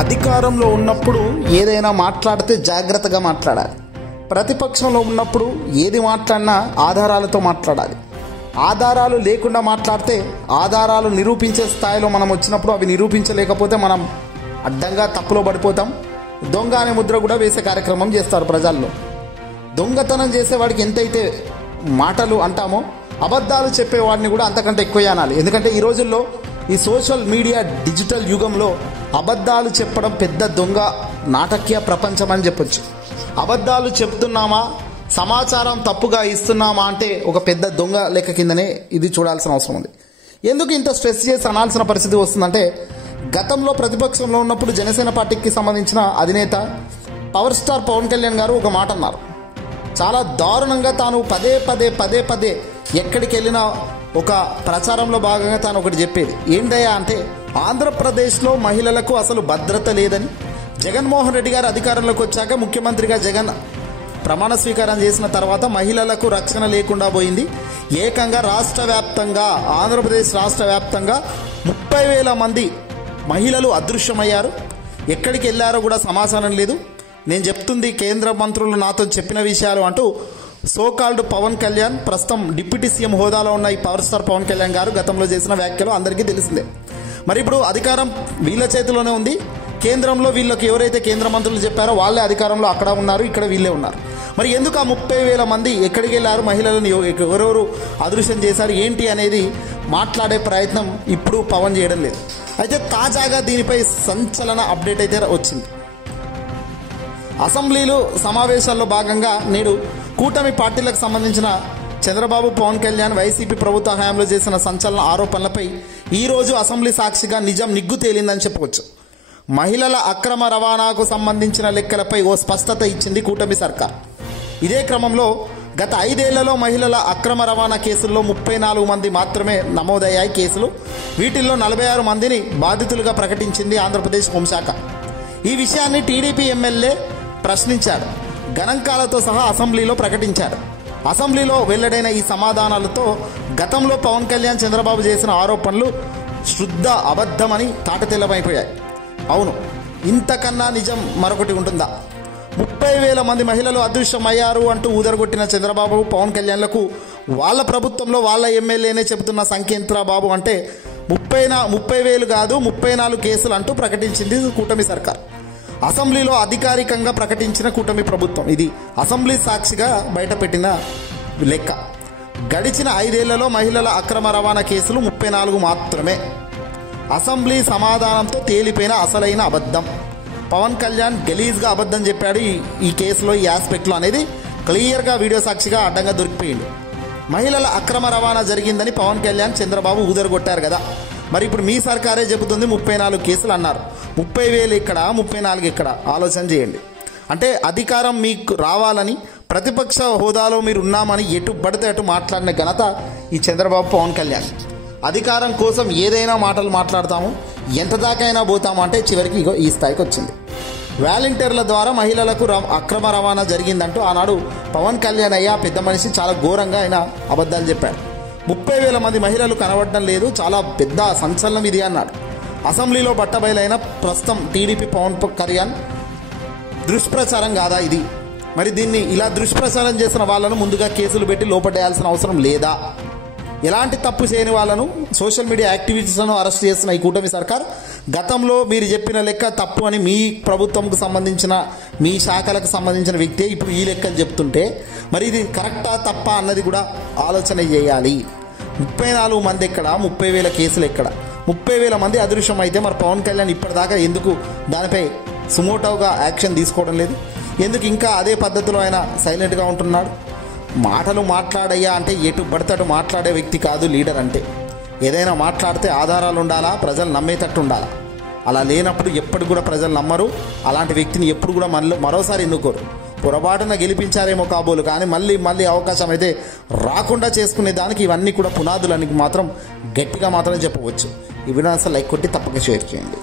అధికారంలో ఉన్నప్పుడు ఏదైనా మాట్లాడితే జాగ్రత్తగా మాట్లాడాలి. ప్రతిపక్షంలో ఉన్నప్పుడు ఏది మాట్లాడినా ఆధారాలతో మాట్లాడాలి. ఆధారాలు లేకుండా మాట్లాడితే ఆధారాలు నిరూపించే స్థాయిలో మనం వచ్చినప్పుడు అవి నిరూపించలేకపోతే మనం అడ్డంగా తప్పులో పడిపోతాం. దొంగ అనే ముద్ర కూడా వేసే కార్యక్రమం చేస్తారు ప్రజల్లో. దొంగతనం చేసేవాడికి ఎంతైతే మాటలు అంటామో అబద్ధాలు చెప్పేవాడిని కూడా అంతకంటే ఎక్కువ అనాలి. ఎందుకంటే ఈ రోజుల్లో ఈ సోషల్ మీడియా డిజిటల్ యుగంలో అబద్ధాలు చెప్పడం పెద్ద దొంగ నాటకీయ ప్రపంచం అని చెప్పొచ్చు. అబద్ధాలు చెప్తున్నామా, సమాచారం తప్పుగా ఇస్తున్నామా అంటే ఒక పెద్ద దొంగ లెక్క కిందనే ఇది చూడాల్సిన అవసరం ఉంది. ఎందుకు ఇంత స్ట్రెస్ చేసి అనాల్సిన పరిస్థితి వస్తుందంటే, గతంలో ప్రతిపక్షంలో ఉన్నప్పుడు జనసేన పార్టీకి సంబంధించిన అధినేత పవర్ స్టార్ పవన్ కళ్యాణ్ గారు ఒక మాట అన్నారు. చాలా దారుణంగా తాను పదే పదే ఎక్కడికి వెళ్ళినా ఒక ప్రచారంలో భాగంగా తాను ఒకటి చెప్పేది ఏంటయ్యా అంటే, ఆంధ్రప్రదేశ్లో మహిళలకు అసలు భద్రత లేదని, జగన్మోహన్ రెడ్డి గారు అధికారంలోకి వచ్చాక ముఖ్యమంత్రిగా జగన్ ప్రమాణ స్వీకారం చేసిన తర్వాత మహిళలకు రక్షణ లేకుండా పోయింది. ఏకంగా రాష్ట్ర వ్యాప్తంగా, ఆంధ్రప్రదేశ్ రాష్ట్ర వ్యాప్తంగా 30,000 మంది మహిళలు అదృశ్యమయ్యారు. ఎక్కడికి వెళ్ళారో కూడా సమాచారం లేదు. నేను చెప్తుంది కేంద్ర మంత్రులు నాతో చెప్పిన విషయాలు అంటూ సోకాల్డ్ పవన్ కళ్యాణ్, ప్రస్తుతం డిప్యూటీ సీఎం హోదాలో ఉన్న ఈ పవర్ స్టార్ పవన్ కళ్యాణ్ గారు గతంలో చేసిన వ్యాఖ్యలు అందరికీ తెలిసిందే. మరి ఇప్పుడు అధికారం వీళ్ళ చేతిలోనే ఉంది. కేంద్రంలో వీళ్ళకి ఎవరైతే కేంద్ర మంత్రులు చెప్పారో వాళ్ళే అధికారంలో అక్కడ ఉన్నారు, ఇక్కడ వీళ్ళే ఉన్నారు. మరి ఎందుకు ఆ 30,000 మంది ఎక్కడికి వెళ్ళారు, మహిళలను ఎవరెవరు అదృశ్యం చేశారు ఏంటి అనేది మాట్లాడే ప్రయత్నం ఇప్పుడు పవన్ చేయడం లేదు. అయితే తాజాగా దీనిపై సంచలన అప్డేట్ అయితే వచ్చింది. అసెంబ్లీలో సమావేశాల్లో భాగంగా నేడు కూటమి పార్టీలకు సంబంధించిన చంద్రబాబు, పవన్ కళ్యాణ్, వైసీపీ ప్రభుత్వ హయాంలో చేసిన సంచలన ఆరోపణలపై ఈరోజు అసెంబ్లీ సాక్షిగా నిజం నిగ్గు తేలిందని చెప్పవచ్చు. మహిళల అక్రమ రవాణాకు సంబంధించిన లెక్కలపై ఓ స్పష్టత ఇచ్చింది కూటమి సర్కార్. ఇదే క్రమంలో గత 5 ఏళ్లలో మహిళల అక్రమ రవాణా కేసుల్లో 34 మంది మాత్రమే నమోదయ్యాయి కేసులు. వీటిల్లో 46 మందిని బాధితులుగా ప్రకటించింది ఆంధ్రప్రదేశ్ హోంశాఖ. ఈ విషయాన్ని టీడీపీ ఎమ్మెల్యే ప్రశ్నించాడు. గణాంకాలతో సహా అసెంబ్లీలో ప్రకటించాడు. అసెంబ్లీలో వెల్లడైన ఈ సమాధానాలతో గతంలో పవన్ కళ్యాణ్, చంద్రబాబు చేసిన ఆరోపణలు శుద్ధ అబద్ధమని తాటతెల్లమైపోయాయి. అవును, ఇంతకన్నా నిజం మరొకటి ఉంటుందా? 30,000 మంది మహిళలు అదృశ్యమయ్యారు అంటూ ఊదరగొట్టిన చంద్రబాబు, పవన్ కళ్యాణ్లకు వాళ్ళ ప్రభుత్వంలో వాళ్ళ ఎమ్మెల్యేనే చెబుతున్న సంఖ్య ఎంతరా బాబు అంటే 30,000 కాదు 34 కేసులు అంటూ ప్రకటించింది కూటమి సర్కార్. అసెంబ్లీలో అధికారికంగా ప్రకటించిన కూటమి ప్రభుత్వం ఇది అసెంబ్లీ సాక్షిగా బయటపెట్టిన లెక్క. గడిచిన 5 ఏళ్లలో మహిళల అక్రమ రవాణా కేసులు 34 మాత్రమే. అసెంబ్లీ సమాధానంతో తేలిపోయిన అసలైన అబద్ధం. పవన్ కళ్యాణ్ గలీజ్గా అబద్ధం చెప్పాడు ఈ కేసులో, ఈ ఆస్పెక్ట్లో అనేది క్లియర్గా వీడియో సాక్షిగా అడ్డంగా దొరికిపోయింది. మహిళల అక్రమ రవాణా జరిగిందని పవన్ కళ్యాణ్, చంద్రబాబు ఊదరగొట్టారు కదా. మరి ఇప్పుడు మీ సర్కారే చెబుతుంది 34 కేసులు అన్నారు. 30,000 ఇక్కడ, 34 ఇక్కడ. ఆలోచన చేయండి. అంటే అధికారం మీకు రావాలని, ప్రతిపక్ష హోదాలో మీరు ఉన్నామని ఎటు పడితే అటు మాట్లాడిన ఘనత ఈ చంద్రబాబు, పవన్ కళ్యాణ్. అధికారం కోసం ఏదైనా మాటలు మాట్లాడతాము, ఎంత దాకైనా పోతాము అంటే చివరికి ఈ స్థాయికి వచ్చింది. వాలంటీర్ల ద్వారా మహిళలకు అక్రమ రవాణా జరిగిందంటూ ఆనాడు పవన్ కళ్యాణ్ అయ్యా పెద్ద మనిషి చాలా ఘోరంగా ఆయన అబద్ధాలు చెప్పాడు. 30,000 మంది మహిళలు కనబడడం లేదు, చాలా పెద్ద సంచలనం ఇది అన్నాడు. అసెంబ్లీలో బట్టబయలైన ప్రస్తుతం టీడీపీ పవన్ కళ్యాణ్ దుష్ప్రచారం కాదా ఇది? మరి దీన్ని ఇలా దుష్ప్రచారం చేసిన వాళ్ళను ముందుగా కేసులు పెట్టి లోపడేయాల్సిన అవసరం లేదా? ఎలాంటి తప్పు చేయని వాళ్ళను, సోషల్ మీడియా యాక్టివిస్టులను అరెస్ట్ చేస్తున్న ఈ కూటమి సర్కార్ గతంలో మీరు చెప్పిన లెక్క తప్పు అని మీ ప్రభుత్వంకు సంబంధించిన, మీ శాఖలకు సంబంధించిన వ్యక్తి ఇప్పుడు ఈ లెక్కలు చెప్తుంటే మరి ఇది కరెక్టా తప్పా అన్నది కూడా ఆలోచన చేయాలి. 34 మంది ఎక్కడ, 30,000 కేసులు ఎక్కడ? 30,000 మంది అదృశ్యం అయితే మరి పవన్ కళ్యాణ్ ఇప్పటిదాకా ఎందుకు దానిపై సుమోటోగా యాక్షన్ తీసుకోవడం లేదు? ఎందుకు ఇంకా అదే పద్ధతిలో ఆయన సైలెంట్గా ఉంటున్నాడు? మాటలు మాట్లాడయ్యా అంటే ఎటు పడితే అటు మాట్లాడే వ్యక్తి కాదు లీడర్ అంటే. ఏదైనా మాట్లాడితే ఆధారాలు ఉండాలా, ప్రజలు నమ్మేటట్టు ఉండాలా. అలా లేనప్పుడు ఎప్పుడు కూడా ప్రజలు నమ్మరు. అలాంటి వ్యక్తిని ఎప్పుడు కూడా మరోసారి ఎన్నుకోరు. పొరపాటున గెలిపించారేమో కాబోలు, కానీ మళ్ళీ అవకాశం అయితే రాకుండా చేసుకునే దానికి ఇవన్నీ కూడా పునాదులని మాత్రం గట్టిగా మాత్రం చెప్పవచ్చు. ఈ వీడియో అసలు లైక్ కొట్టి తప్పక షేర్ చేయండి.